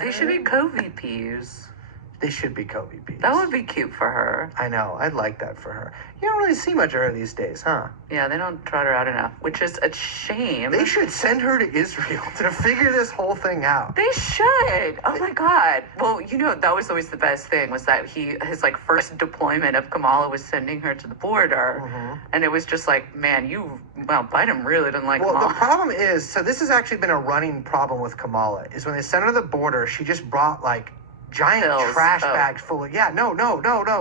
They should be co-VPs. They should be co-VPs. That would be cute for her. I know. I'd like that for her. You don't really see much of her these days, huh? Yeah, they don't trot her out enough, which is a shame. They should send her to Israel to figure this whole thing out. They should. Oh my God. Well, that was always the best thing was that his first deployment of Kamala was sending her to the border. Mm-hmm. And it was just like, man, Biden really didn't like Kamala. Well, the problem is, so this has actually been a running problem with Kamala, is when they sent her to the border, she just brought giant Pills. trash bags full of,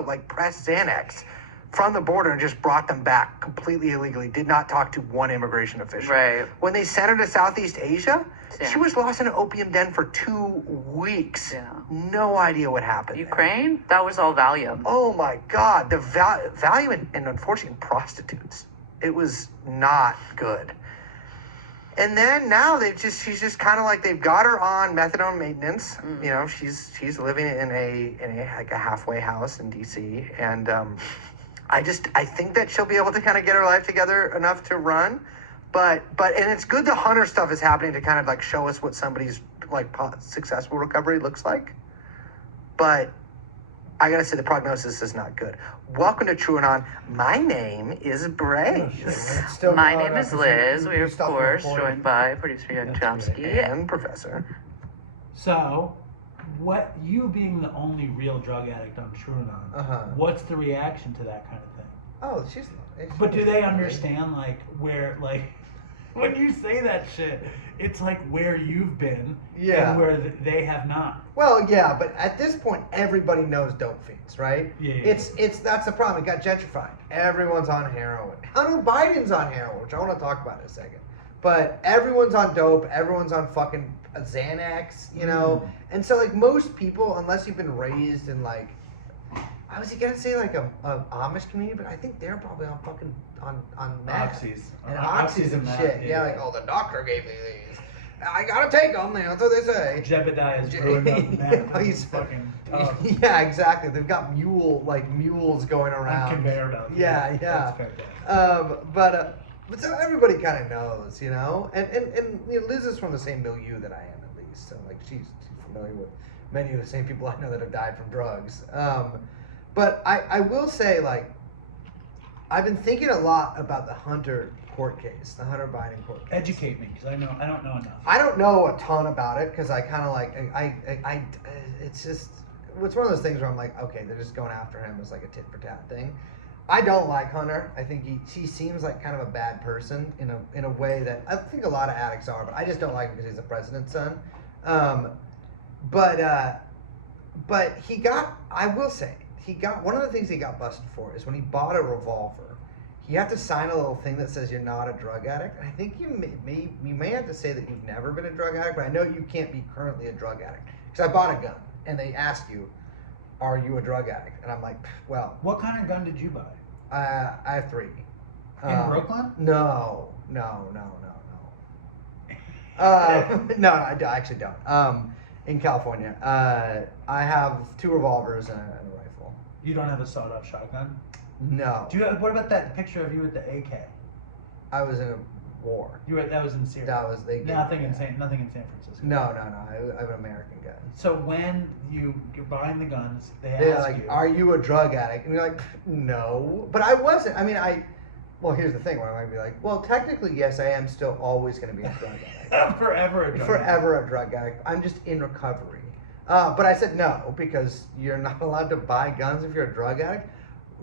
like pressed Xanax from the border and just brought them back completely illegally, did not talk to one immigration official. Right. When they sent her to Southeast Asia, Yeah. she was lost in an opium den for 2 weeks. Yeah. No idea what happened there. Ukraine? That was all Valium. Oh my God, the value and unfortunately prostitutes. It was not good. And then now she's just kind of they've got her on methadone maintenance. Mm. She's living in a halfway house in DC, and I think that she'll be able to kind of get her life together enough to run. But and it's good the Hunter stuff is happening to kind of show us what somebody's successful recovery looks like. But I gotta say the prognosis is not good. Welcome to True and On. My name is Brace. My name is Liz. We are, of course, joined by producer Young Chomsky and Professor. So, you being the only real drug addict on True and On, what's the reaction to that kind of thing? Oh, she's. But do they understand where when you say that shit, it's where you've been and where they have not. Well, yeah, but at this point, everybody knows dope fiends, right? Yeah. It's that's the problem. It got gentrified. Everyone's on heroin. Hunter Biden's on heroin, which I want to talk about in a second. But everyone's on dope. Everyone's on fucking Xanax, And so most people, unless you've been raised in I was gonna say a Amish community, but I think they're probably on fucking on meth Oxys. and oxys and shit. Yeah. The doctor gave me these. I gotta take them. That's what they say. Jebediah's brewing up meth. He's fucking tough. Yeah, exactly. They've got mules going around. On conveyor belt. Yeah. That's fantastic. But so everybody kind of knows, and Liz is from the same milieu that I am, at least. So she's familiar with many of the same people I know that have died from drugs. But I will say, I've been thinking a lot about the Hunter court case, the Hunter Biden court case. Educate me, because I don't know enough. I don't know a ton about it, because I kind of it's just, it's one of those things where I'm okay, they're just going after him as a tit for tat thing. I don't like Hunter. I think he seems like kind of a bad person in a way that I think a lot of addicts are, but I just don't like him because he's the Presentence Son. But he got, I will say, one of the things he got busted for is when he bought a revolver, you have to sign a little thing that says you're not a drug addict. And I think you may have to say that you've never been a drug addict, but I know you can't be currently a drug addict. Because I bought a gun, and they ask you, are you a drug addict? And I'm like, well. What kind of gun did you buy? I have 3. In Brooklyn? No. No, I actually don't. In California, I have 2 revolvers and a rifle. You don't have a sawed-off shotgun? No. What about that picture of you with the AK? I was in a war. That was in Syria. That was nothing in San Francisco. No. I have an American gun. So when you're buying the guns, they're like, you, "Are you a drug addict?" And you're like, "No," but I wasn't. I mean, Well, here's the thing where I might be like, well, technically, yes, I am still always going to be a drug addict. Forever a drug addict. Forever a drug addict. I'm just in recovery. But I said no, because you're not allowed to buy guns if you're a drug addict.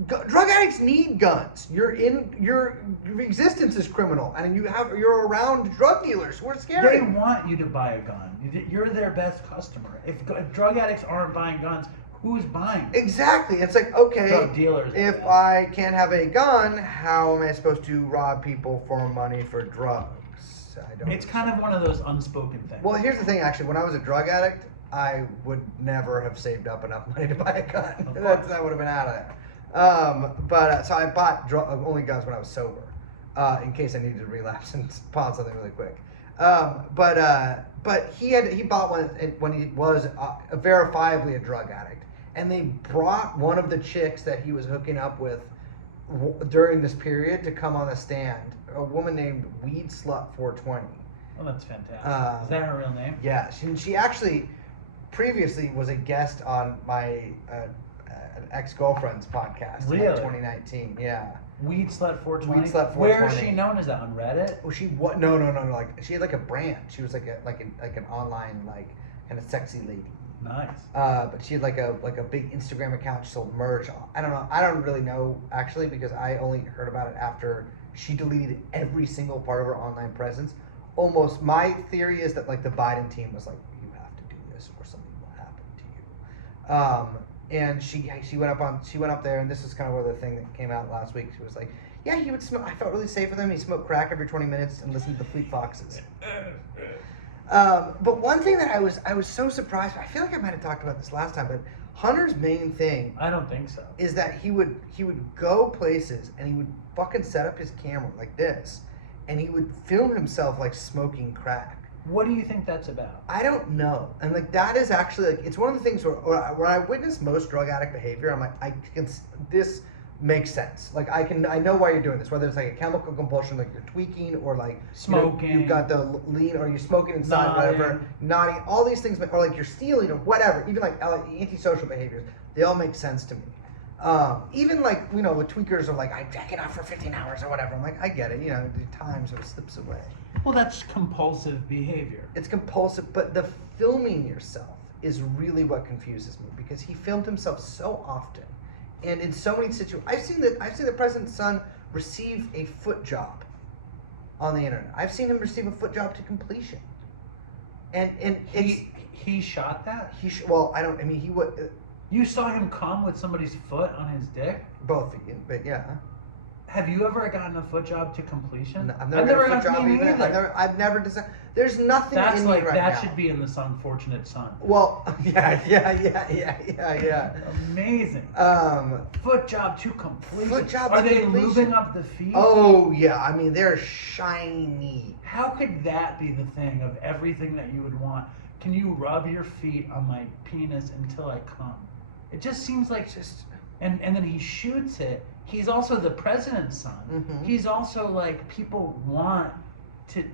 Drug addicts need guns. Your existence is criminal, and you're around drug dealers who are scary. They want you to buy a gun. You're their best customer. If drug addicts aren't buying guns, who's buying? Exactly. It's like, okay, drug dealers. If I can't have a gun, how am I supposed to rob people for money for drugs? It's kind of one of those unspoken things. Well, here's the thing. Actually, when I was a drug addict, I would never have saved up enough money to buy a gun. That would have been out of there. So I bought only guns when I was sober, in case I needed to relapse and pawn something really quick. But he bought one when he was verifiably a drug addict, and they brought one of the chicks that he was hooking up with during this period to come on the stand. A woman named Weed Slut 420. Oh, that's fantastic. Is that her real name? Yeah, she actually. previously was a guest on my ex-girlfriend's podcast in Really? 2019. Yeah. Weed Slut 420. Weed Slut 420. Where is she known as that on Reddit? Well, she what? No. Like she had like a brand. She was like an online like kind of sexy lady. Nice. But she had like a big Instagram account. She sold merch. I don't know. I don't really know actually because I only heard about it after she deleted every single part of her online presence. Almost my theory is that like the Biden team was like, you have to do this or something will happen to you. And she went up there, and this is kind of where the thing that came out last week. She was like, yeah, he would smoke. I felt really safe with him. He smoked crack every 20 minutes and listened to the Fleet Foxes. But one thing that I was so surprised. I feel like I might have talked about this last time, but Hunter's main thing. I don't think so. Is that he would go places and he would fucking set up his camera like this, and he would film himself like smoking crack. What do you think that's about? I don't know. And like that is actually like it's one of the things where I witness most drug addict behavior. I'm like this makes sense. Like I know why you're doing this. Whether it's like a chemical compulsion, like you're tweaking, or like smoking, you've got the lean, or you're smoking inside, whatever, nodding. All these things, or like you're stealing, or whatever. Even like antisocial behaviors, they all make sense to me. Even like with tweakers are like I'm jacking off for 15 hours or whatever. I'm like I get it. The time sort of slips away. Well, that's compulsive behavior. It's compulsive, but the filming yourself is really what confuses me because he filmed himself so often, and in so many situations. I've seen the Presentence Son receive a foot job on the internet. I've seen him receive a foot job to completion, and he shot that. He would. You saw him come with somebody's foot on his dick. Both, but yeah. Have you ever gotten a foot job to completion? No, I've never gotten a foot job either. I've never designed. There's nothing That's in like me right that now. should be in this Unfortunate Son. Well, yeah. Amazing. Foot job to completion. Foot job Are to they completion. lubing up the feet? Oh yeah, I mean they're shiny. How could that be the thing of everything that you would want? Can you rub your feet on my penis until I come? It just seems like and then he shoots it. He's also the president's son. Mm-hmm. He's also like people want to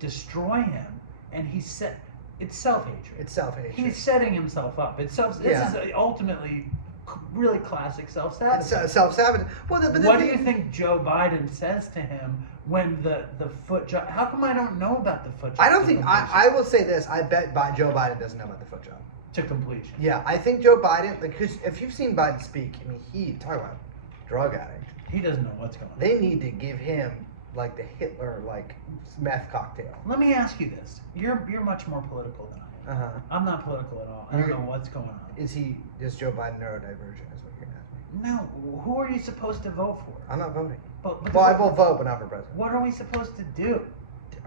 destroy him, and it's self-hatred. It's self-hatred. He's setting himself up. This is ultimately really classic self-sabotage. It's self-sabotage. Well, what do you think Joe Biden says to him when the foot job? How come I don't know about the foot job? I don't think I will say this. I bet Joe Biden doesn't know about the foot job to completion. Yeah, I think Joe Biden, because if you've seen Biden speak, I mean, talk about drug addict. He doesn't know what's going on. They need to give him like the Hitler like meth cocktail. Let me ask you this: You're much more political than I am. I'm not political at all. I don't know what's going on. Is Joe Biden neurodivergent? Is what you're asking me? No. Who are you supposed to vote for? I'm not voting. But I will vote, but not for president. What are we supposed to do?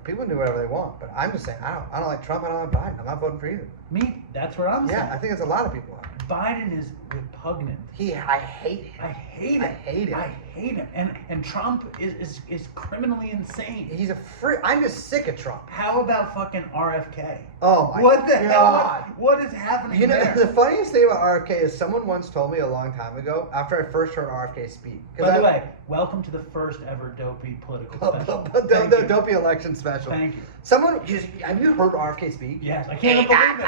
People do whatever they want, but I'm just saying I don't like Trump. I don't like Biden. I'm not voting for either. Me, that's what I'm saying. Yeah, I think it's a lot of people. Biden is repugnant. I hate him. I hate him. And Trump is criminally insane. He's a freak. I'm just sick of Trump. How about fucking RFK? Oh my god. What the hell? What is happening there? The funniest thing about RFK is someone once told me a long time ago after I first heard RFK speak. By the way, welcome to the first ever Dopey political special. The Dopey election special. Thank you. Have you heard RFK speak? Yes, I can't believe it.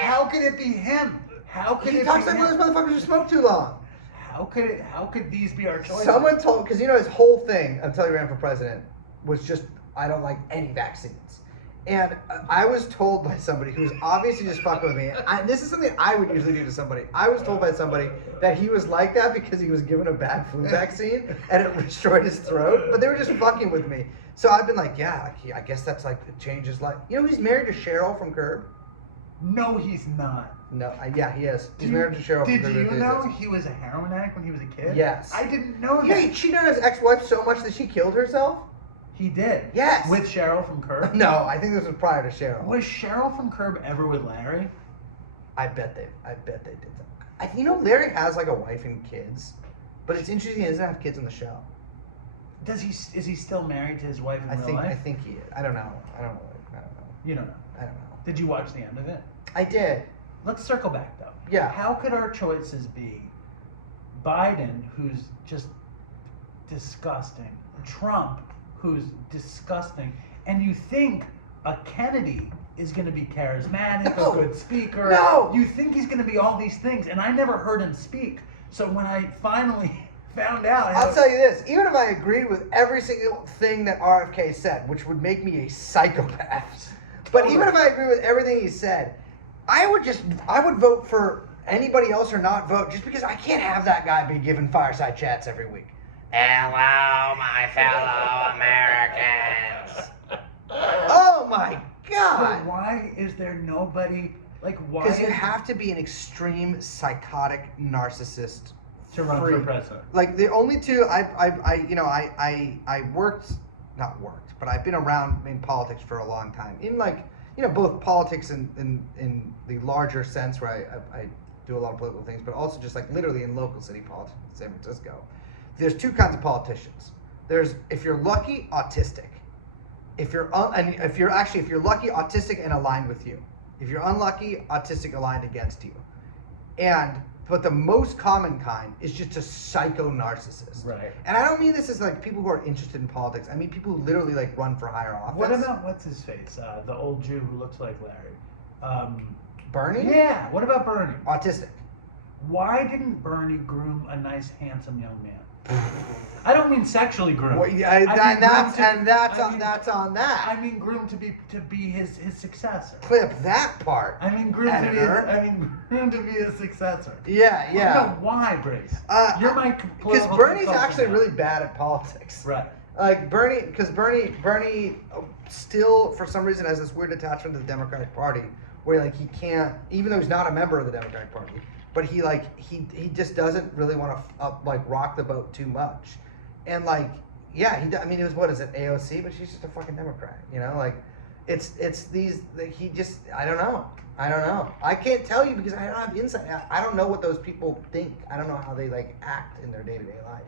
How could it be him? How could he it talks be like him? those motherfuckers who smoke too long. How could these be our choices? Someone told, because his whole thing until he ran for president was just, I don't like any vaccines. And I was told by somebody who was obviously just fucking with me. This is something I would usually do to somebody. I was told by somebody that he was like that because he was given a bad flu vaccine and it destroyed his throat. But they were just fucking with me. So I've been like, yeah, I guess that's like it changes life. He's married to Cheryl from Curb. No, he's not. No, yeah, he is. He's married to Cheryl. Did you know he was a heroin addict when he was a kid? Yes. I didn't know that. Yeah, he cheated on his ex-wife so much that she killed herself? He did. Yes. With Cheryl from Curb? No, I think this was prior to Cheryl. Was Cheryl from Curb ever with Larry? I bet they did that. Larry has like a wife and kids, but it's interesting he doesn't have kids in the show. Is he still married to his wife in real life? I think he is. I don't know. You don't know. I don't know. Did you watch the end of it? I did. Let's circle back though. Yeah. How could our choices be Biden, who's just disgusting, Trump, who's disgusting, and you think a Kennedy is going to be charismatic, No. a good speaker. No. You think he's going to be all these things, and I never heard him speak. So when I finally found out, I'll tell you this, even if I agreed with every single thing that RFK said, which would make me a psychopath, but even if I agree with everything he said, I would vote for anybody else or not vote just because I can't have that guy be giving fireside chats every week. Hello, my fellow Americans. Oh my God. But why is there nobody, like, why? Because you have to be an extreme psychotic narcissist to run for president. Like the only two I worked, not worked, but I've been around in politics for a long time. In both politics in the larger sense where I do a lot of political things, but also just like literally in local city politics in San Francisco. There's two kinds of politicians. There's, if you're lucky, autistic. If you're lucky, autistic and aligned with you. If you're unlucky, autistic aligned against you. But the most common kind is just a psycho narcissist. Right. And I don't mean this as like people who are interested in politics. I mean people who literally like run for higher office. What about what's his face? The old Jew who looks like Larry. Bernie? Yeah. What about Bernie? Autistic. Why didn't Bernie groom a nice, handsome young man? I don't mean sexually groomed. Well, yeah, that's on that. I mean groomed to be his successor. Clip that part. I mean groomed editor. groomed to be his successcer. Yeah. I don't know why, Brace. You're my because political Bernie's consultant actually now. really bad at politics. Right. Like Bernie still for some reason has this weird attachment to the Democratic Party, where like he can't, even though he's not a member of the Democratic Party, but he just doesn't really want to rock the boat too much, and like yeah, I mean it was, what is it, AOC, but she's just a fucking Democrat, you know, like it's these, he just, I don't know, I can't tell you because I don't have insight. I don't know what those people think. I don't know how they like act in their day-to-day life.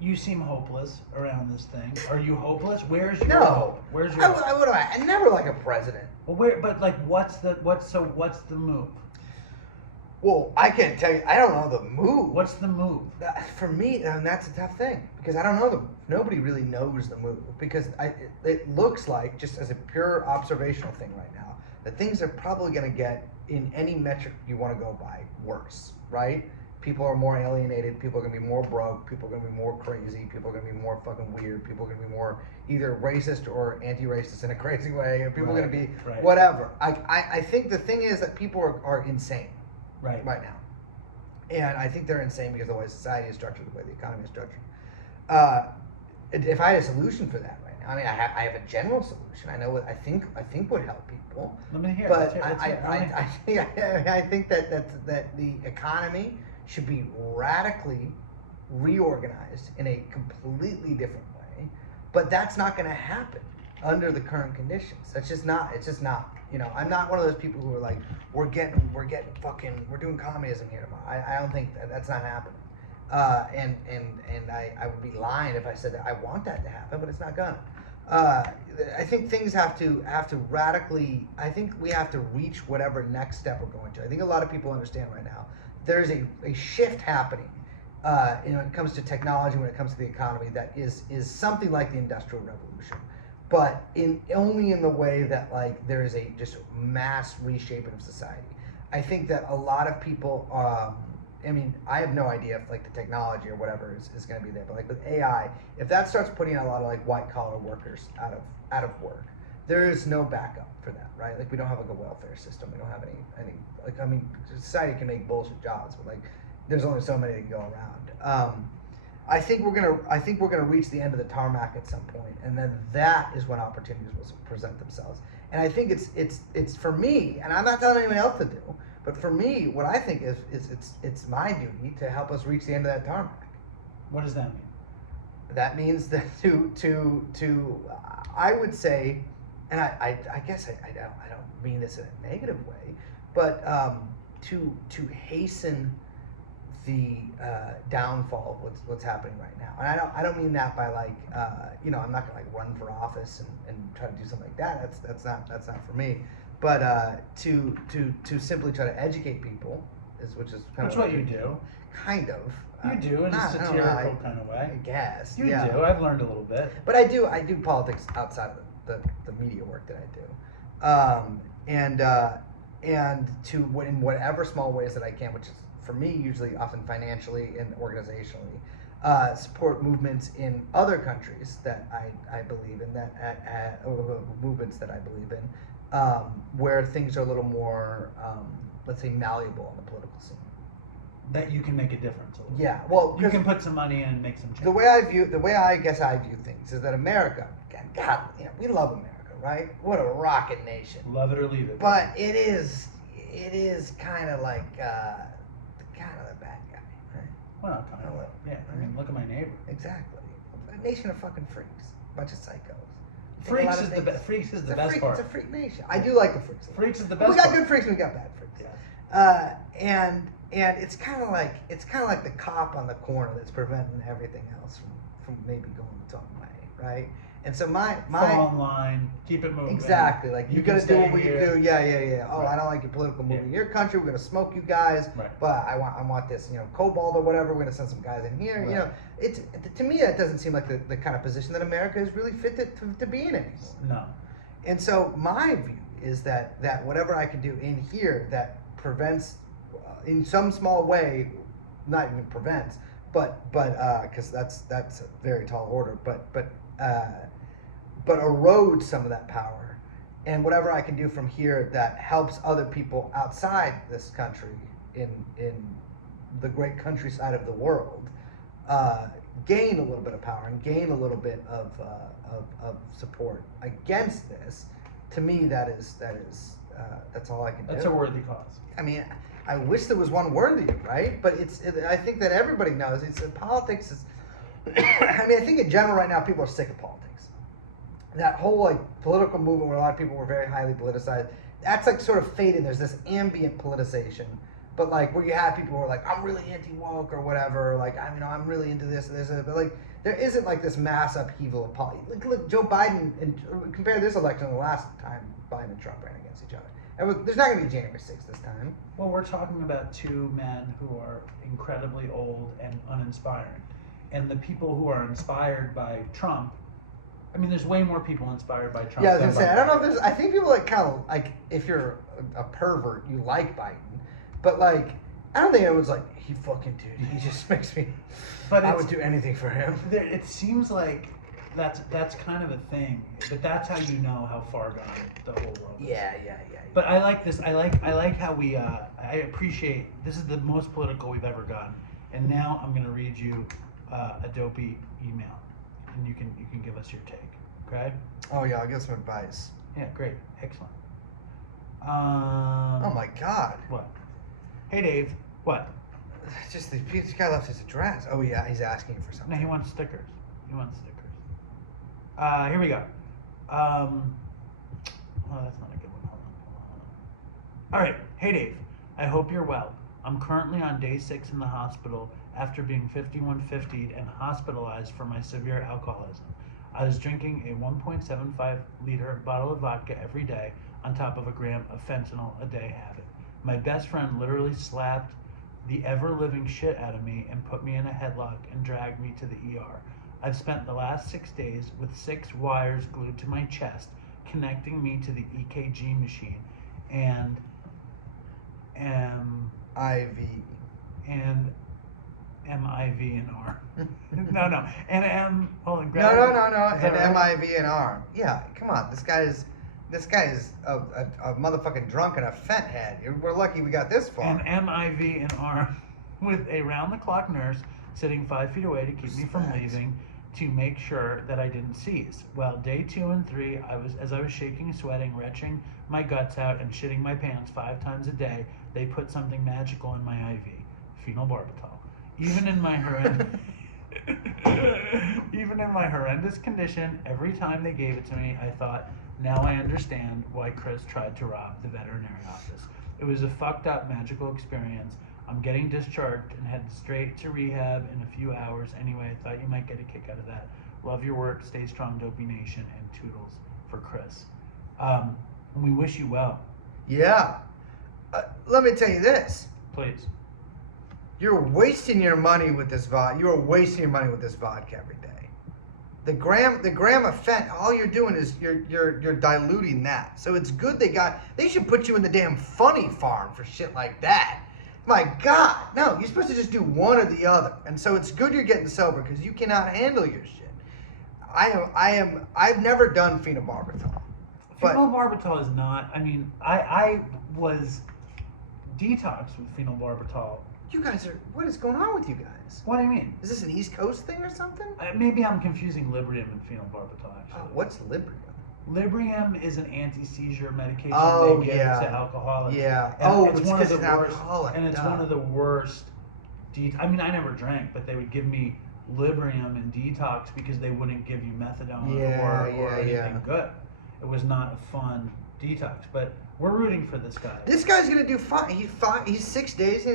You seem hopeless around this thing. Are you hopeless? Where's your No. hope? Where's your hope? I never like a president. Well, what's the move? Well, I can't tell you. I don't know the move. What's the move? For me, and that's a tough thing because I don't know the move. Nobody really knows the move because it looks like, just as a pure observational thing right now, that things are probably going to get, in any metric you want to go by, worse, right? People are more alienated. People are going to be more broke. People are going to be more crazy. People are going to be more fucking weird. People are going to be more either racist or anti-racist in a crazy way. Or people are going to be whatever. I think the thing is that people are insane right now. And I think they're insane because of the way society is structured, the way the economy is structured. If I had a solution for that right now, I mean, I have a general solution. I know what I think would help people. Let me hear. But I I think that the economy should be radically reorganized in a completely different way, but that's not going to happen under the current conditions. It's just not. You know, I'm not one of those people who are like, we're doing communism here tomorrow. I don't think that's not happening. And I would be lying if I said that I want that to happen, but it's not gonna. I think things have to radically. I think we have to reach whatever next step we're going to. I think a lot of people understand right now there's a shift happening when it comes to technology, when it comes to the economy, that is something like the Industrial Revolution, but only in the way that like there is a just mass reshaping of society. I think that a lot of people. I mean, I have no idea if like the technology or whatever is going to be there, but like with AI, if that starts putting a lot of like white collar workers out of work, there is no backup for that, right? Like we don't have like a welfare system. We don't have any like, I mean, society can make bullshit jobs, but like there's only so many that can go around. I think we're gonna reach the end of the tarmac at some point, and then that is when opportunities will present themselves. And I think it's for me, and I'm not telling anyone else to do, but for me, what I think is it's my duty to help us reach the end of that tarmac. What does that mean? That means that to I would say, and I guess I don't mean this in a negative way, but to hasten the downfall of what's happening right now. And I don't mean that by like I'm not gonna like run for office and try to do something like that. That's not for me. But to simply try to educate people which is kind of what you do. Kind of. You do in a satirical kind of way. I guess. You yeah. do. I've learned a little bit. But I do politics outside the media work that I do, and to in whatever small ways that I can, which is for me usually often financially and organizationally, support movements in other countries that I believe in, that movements that I believe in, where things are a little more, let's say, malleable on the political scene. That you can make a difference. A little Yeah, bit. well, You can put some money in and make some change. the way I guess I view things is that America, God, we love America, right? What a rocket nation. Love it or leave it. But it is kind of like the bad guy, right? Well, kind of. Yeah, I mean, look at my neighbor. Exactly. A nation of fucking freaks, a bunch of psychos. Freaks is the best part. It's a freak nation. I do like the freaks. Freaks is the best. We got part. good freaks and we got bad freaks. Yeah. And it's kind of like the cop on the corner that's preventing everything else from maybe going the wrong way, right? And so my fall in line, keep it moving. Exactly, like you gotta do what you do. Yeah. Oh, Right. I don't like your political movement in your country. We're gonna smoke you guys, Right. but I want this, cobalt or whatever. We're gonna send some guys in here. Right. It's to me that doesn't seem like the kind of position that America is really fit to be in anymore. No. And so my view is that whatever I can do in here that prevents, in some small way, not even prevents, but because that's a very tall order, but erode some of that power, and whatever I can do from here that helps other people outside this country in the great countryside of the world gain a little bit of power and gain a little bit of support against this. To me, that's all I can do. That's a worthy cause. I mean, I wish there was one worthy, right? But I think that everybody knows politics is. I mean, I think in general right now people are sick of politics. That whole political movement where a lot of people were very highly politicized, that's sort of fading. There's this ambient politicization, but where you have people who are I'm really anti-woke or whatever, I'm really into this and this, but there isn't this mass upheaval of politics. Look, Joe Biden, and compare this election to the last time Biden and Trump ran against each other. There's not going to be January 6th this time. Well, we're talking about two men who are incredibly old and uninspiring. And the people who are inspired by Trump, I mean, there's way more people inspired by Trump. Yeah, I was than gonna say, by I don't know if Biden. there's. I think people if you're a pervert, you like Biden, but I don't think everyone's he fucking dude. He just makes me. But I would do anything for him. It seems like that's kind of a thing, but that's how you know how far gone the whole world is. Yeah. But I like this. I like how we. I appreciate. This is the most political we've ever gotten. And now I'm gonna read you a Dopey email, and you can give us your take. Okay? Oh yeah, I'll give some advice. Yeah, great, excellent. Oh my God. What? Hey Dave. What? Just this guy left his address. Oh yeah, he's asking for No, something. he wants stickers. Here we go. Oh, that's not a good one. Hold on. All right. Hey, Dave. I hope you're well. I'm currently on day 6 in the hospital after being 5150'd and hospitalized for my severe alcoholism. I was drinking a 1.75 liter bottle of vodka every day on top of a gram of fentanyl a day habit. My best friend literally slapped the ever-living shit out of me and put me in a headlock and dragged me to the ER. I've spent the last 6 days with 6 wires glued to my chest, connecting me to the EKG machine and IV. and MIV and R. No. And M. Hold on. No. Is that And right? MIV and R. Yeah, come on. This guy is a motherfucking drunk and a fent head. We're lucky we got this far. And MIV and R with a round-the-clock nurse sitting 5 feet away to keep me from Respect. leaving to make sure that I didn't seize. Well, day 2 and 3, I was shaking, sweating, retching my guts out, and shitting my pants 5 times a day, they put something magical in my IV, phenobarbital. Even in my horrendous condition, every time they gave it to me, I thought, now I understand why Chris tried to rob the veterinary office. It was a fucked up magical experience. I'm getting discharged and head straight to rehab in a few hours. Anyway, I thought you might get a kick out of that. Love your work. Stay strong, Dopey Nation, and toodles for Chris. We wish you well. Yeah. Let me tell you this. Please. You're wasting your money with this vodka. You are wasting your money with this vodka every day. The gram of fent, all you're doing is you're diluting that. So it's good they should put you in the damn funny farm for shit like that. My God, no, you're supposed to just do one or the other. And so it's good you're getting sober because you cannot handle your shit. I've never done phenobarbital. But Phenobarbital is not. I mean, I was detoxed with phenobarbital. you guys are. What is going on with you guys? What do you mean? Is this an East Coast thing or something? Maybe I'm confusing Librium and phenobarbital. Actually, What's Librium? Librium is an anti-seizure medication Oh, they give yeah. to alcoholics. Yeah. And It's one of because the it's an worst. alcoholic. And it's duh. one of the worst. I mean, I never drank, but they would give me Librium and detox because they wouldn't give you methadone or anything good. It was not a fun detox, but we're rooting for this guy. This guy's gonna do fine. He's 6 days and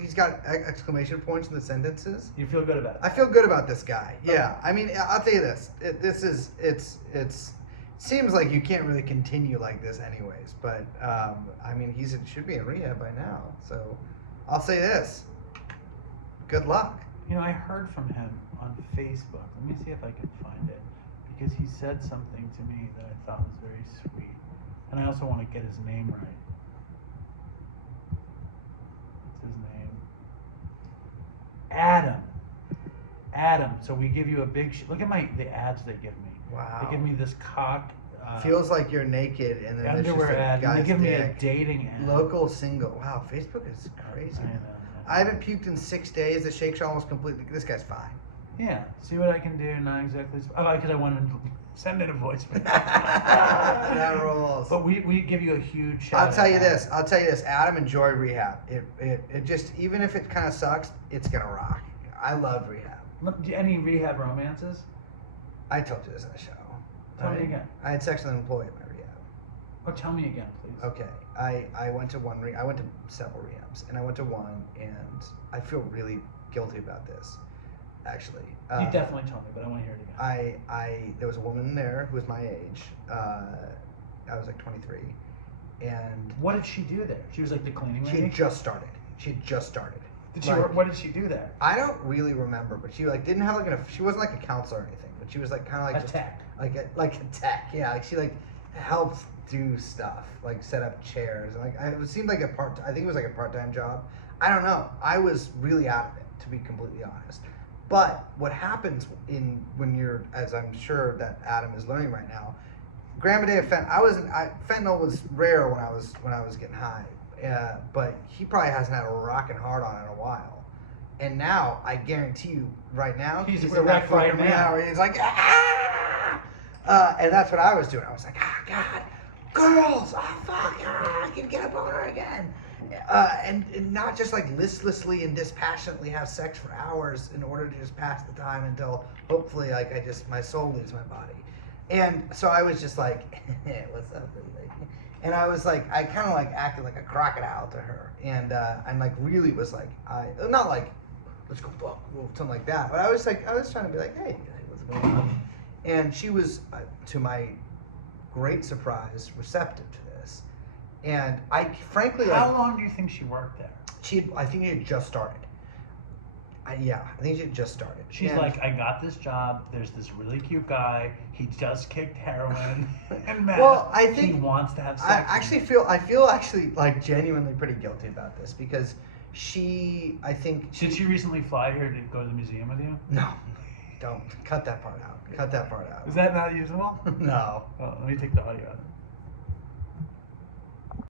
he's got exclamation points in the sentences. You feel good about it? I feel good about this guy. Yeah. I mean, I'll tell you this. It seems like you can't really continue like this anyways. But I mean, should be in rehab by now. So I'll say this. Good luck. You know, I heard from him on Facebook. Let me see if I can find it. Because he said something to me that I thought was very sweet. And I also want to get his name right. What's his name? Adam. Adam. So we give you a big... Look at the ads they give me. Wow. They give me this cock... Feels like you're naked and then there's just underwear a ad. And guy's they give me a dick. dating ad. Local single. Wow, Facebook is crazy. I know. I haven't puked in 6 days. The shakes are almost completely. This guy's fine. Yeah. See what I can do? Not exactly... because I wanted to send in a voicemail. That rolls. But we give you a huge shout out. I'll tell you this. Adam, enjoy rehab. It just, even if it kind of sucks, it's gonna rock. I love rehab. Any rehab romances? I told you this in the show. Tell me again. I had sex with an employee at my rehab. Oh, tell me again, please. Okay. I went to I went to several rehabs, and I went to one, and I feel really guilty about this, actually. You definitely told me, but I want to hear it again. There was a woman there who was my age. I was like 23, and What did she do there? She was like the cleaning she lady? had just started. She had just started. Did she? Like, What did she do there? I don't really remember, but she like didn't have like she wasn't like a counselor or anything, but she was like kind of like A just tech. like a tech, yeah. Like she like helped do stuff, like set up chairs, and it seemed like I think it was like a part-time job. I don't know. I was really out of it, to be completely honest. But what happens when you're, as I'm sure that Adam is learning right now, gram a day of fentanyl. Fentanyl was rare when I was getting high, but he probably hasn't had a rockin' hard on in a while. And now I guarantee you, right now He's in erect that right fucking now. where he's like, ah! And that's what I was doing. I was like, oh God, girls, oh fuck, I can get up on her again. And not just like listlessly and dispassionately have sex for hours in order to just pass the time until hopefully like my soul leaves my body. And so I was just like, what's up, baby? And I was like, I kind of like acted like a crocodile to her, and like really was like, not like, let's go fuck, or something like that, but I was trying to be like, hey, what's going on? And she was, to my great surprise, receptive to this. And I frankly, How long do you think she worked there? I think she had just started. I think she had just started. She's like, I got this job. There's this really cute guy. He just kicked heroin and meth. Well, I think he wants to have sex. I feel actually like genuinely pretty guilty about this because Did she recently fly here to go to the museum with you? No, don't cut that part out. Cut that part out. Is that not usable? No. Well, let me take the audio out.